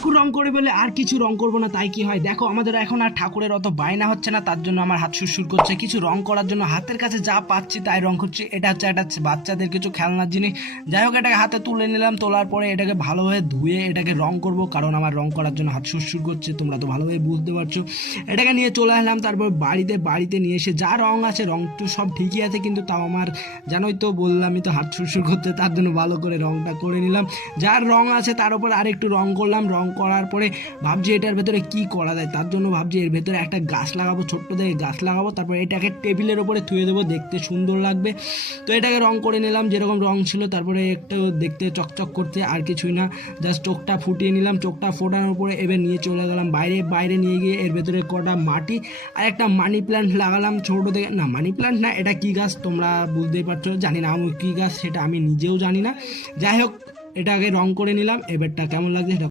ঠাকুর রং করে বলে আর কিছু রং করব না, তাই কি হয়? দেখো, আমাদের এখন আর ঠাকুরের অত বায়না হচ্ছে না, তার জন্য আমার হাত সুরসুর করছে। কিছু রং করার জন্য হাতের কাছে যা পাচ্ছি তাই রং করছি। এটা হচ্ছে একটা বাচ্চাদের কিছু খেলনার জিনিস। যাই হোক, এটাকে হাতে তুলে নিলাম, তোলার পরে এটাকে ভালোভাবে ধুয়ে এটাকে রং করব, কারণ আমার রং করার জন্য হাত সুরসুর করছে, তোমরা তো ভালোভাবে বুঝতে পারছ। এটাকে নিয়ে চলে আসলাম তারপর বাড়িতে বাড়িতে নিয়ে এসে যা রং আছে, রং তো সব ঠিকই আছে, কিন্তু তাও আমার জানোই তো বললামই তো হাত সুরসুর করতে তার জন্য ভালো করে রংটা করে নিলাম। যার রং আছে তার উপর আরেকটু রং করলাম, রং করার পরে ভাবছি এটার ভেতরে কি করা যায়? তার জন্য ভাবছি এর ভেতরে একটা গাছ লাগাবো, ছোট্ট দেখে গাছ লাগাবো, তারপর এটাকে টেবিলের ওপরে থুয়ে দেবো, দেখতে সুন্দর লাগবে। তো এটাকে রং করে নিলাম, যেরকম রং ছিল, তারপরে একটু দেখতে চকচক করতে আর কিছুই না। জাস্ট চোখটা ফুটিয়ে নিলাম, চোখটা ফোটানোর পরে এবার নিয়ে চলে গেলাম বাইরে। বাইরে নিয়ে গিয়ে এর ভেতরে কটা মাটি আর একটা মানি প্ল্যান্ট লাগালাম ছোটো থেকে। না, মানি প্ল্যান্ট না, এটা কী গাছ তোমরা বুঝতেই পারছ, জানি না আমি কী গাছ, সেটা আমি নিজেও জানি না। যাই হোক এটা আগে রং করে নিলাম, এবারটা কেমন লাগছে